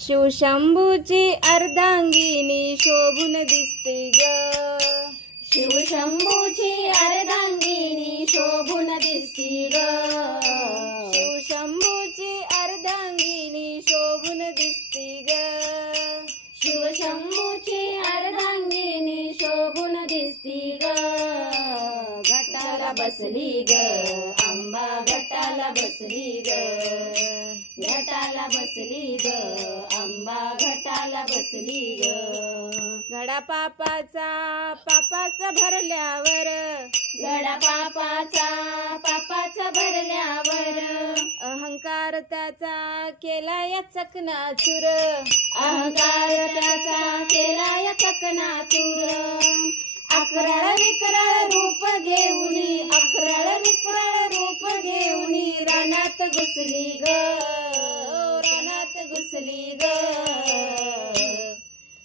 शिवशंभूची अर्धांगिनी शोभून दिसते ग, शिवशंभूची अर्धांगिनी शोभून दिसती ग, शिवशंभूची अर्धांगिनी शोभून दिसती ग, शिवशंभूची अर्धांगिनी शोभून दिसती ग, घटाला बसली ग अंबा घटाला बसली ग, घटाला बसली ग अंबा घटाला बसली ग, घडा पापाचा भरल्यावर, घडा पापाचा भरल्यावर, अहंकार त्याचा केला या चकनाचूर, अहंकार त्याचा केला या चकनाचूर, अक्राळ विक्राळ रूप घेऊनी, अक्राळ विक्राळ रूप घेऊनी रानात घुसली ग, रानात घुसली ग,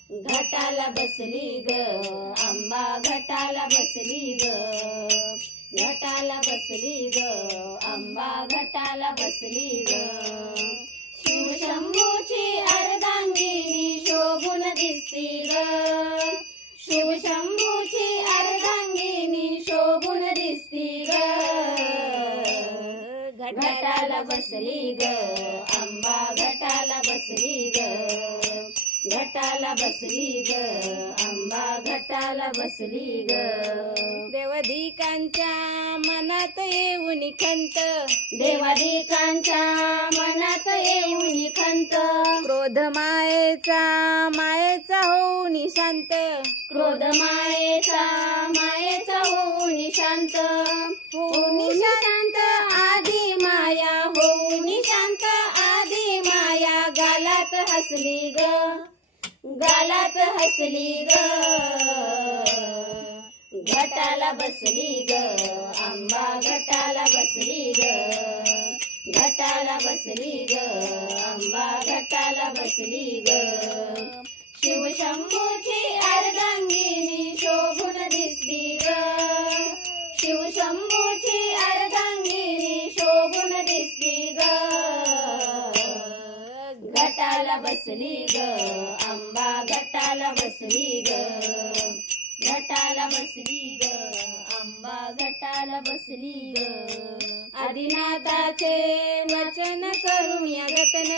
घटाला बसली ग अंबा घटाला बसली ग, घटाला बसली ग अंबा घटाला बसली ग, शिवशंभूची अर्धांगिनी शोभून दिसती ग, शिवशंभूची अर्धांगिनी शोभून दिसती ग, घटाला बसली ग अंबा घटाला बसली ग, घटाला बसली ग अंबा घटाला बसली ग, देवाधिकांच्या मनात येऊन खंत, देवाधिकांच्या मनात येऊन खंत, क्रोध मायेचा होऊन शांत, क्रोध मायेचा होऊन शांत, होऊन शांत आधी माया, होऊन शांत आधी माया, गालात हसली ग, गालात हसली ग, घटाला बसली ग अंबा घटाला बसली ग, घटाला बसली ग अंबा घटाला बसली ग, शिवशंभूची अर्धांगिनी शोभून दिसती ग, शिवशंभूची अर्धांगिनी शोभून दिसती ग, घटाला बसली ग अंबा घटाला बसली ग, घटाला बसली ग अंबा घटाला बसली ग, आदिनाथाचे वचन करून या जतन,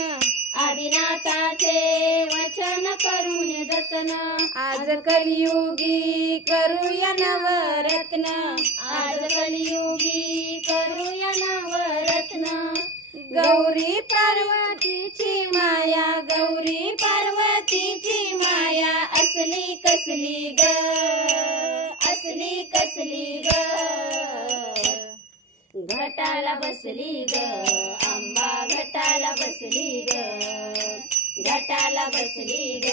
आदिनाथाचे वचन करून जतन, आज कलियुगी करूया नवरत्न, आज कलियुगी करूया नवरत्न, गौरी पार्वतीची माया, गौरी पार्वतीची माया, असली कसली ग, असली कसली ग, घटाला बसली ग अंबा घटाला बसली ग, घटाला बसली ग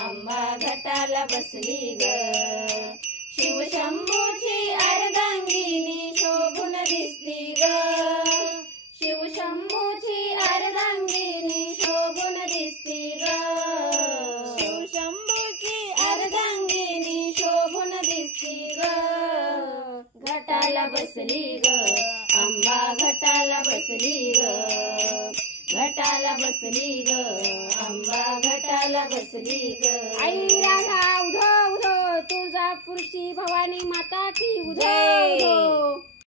अंबा घटाला बसली ग, शिवशंभूची अर्धांगिनी शोभून दिसली ग, शिवशंभूची अर्धांगिनी शोभून दिसती ग, शिवशंभूची अर्धांगिनी शोभून दिसती ग, घटाला बसली ग अंबा घटाला बसली ग, घटाला बसली ग अंबा घटाला बसली ग, आई राधा उधो उधो तुळजापूरची भवानी माता की उधो जय. उधो.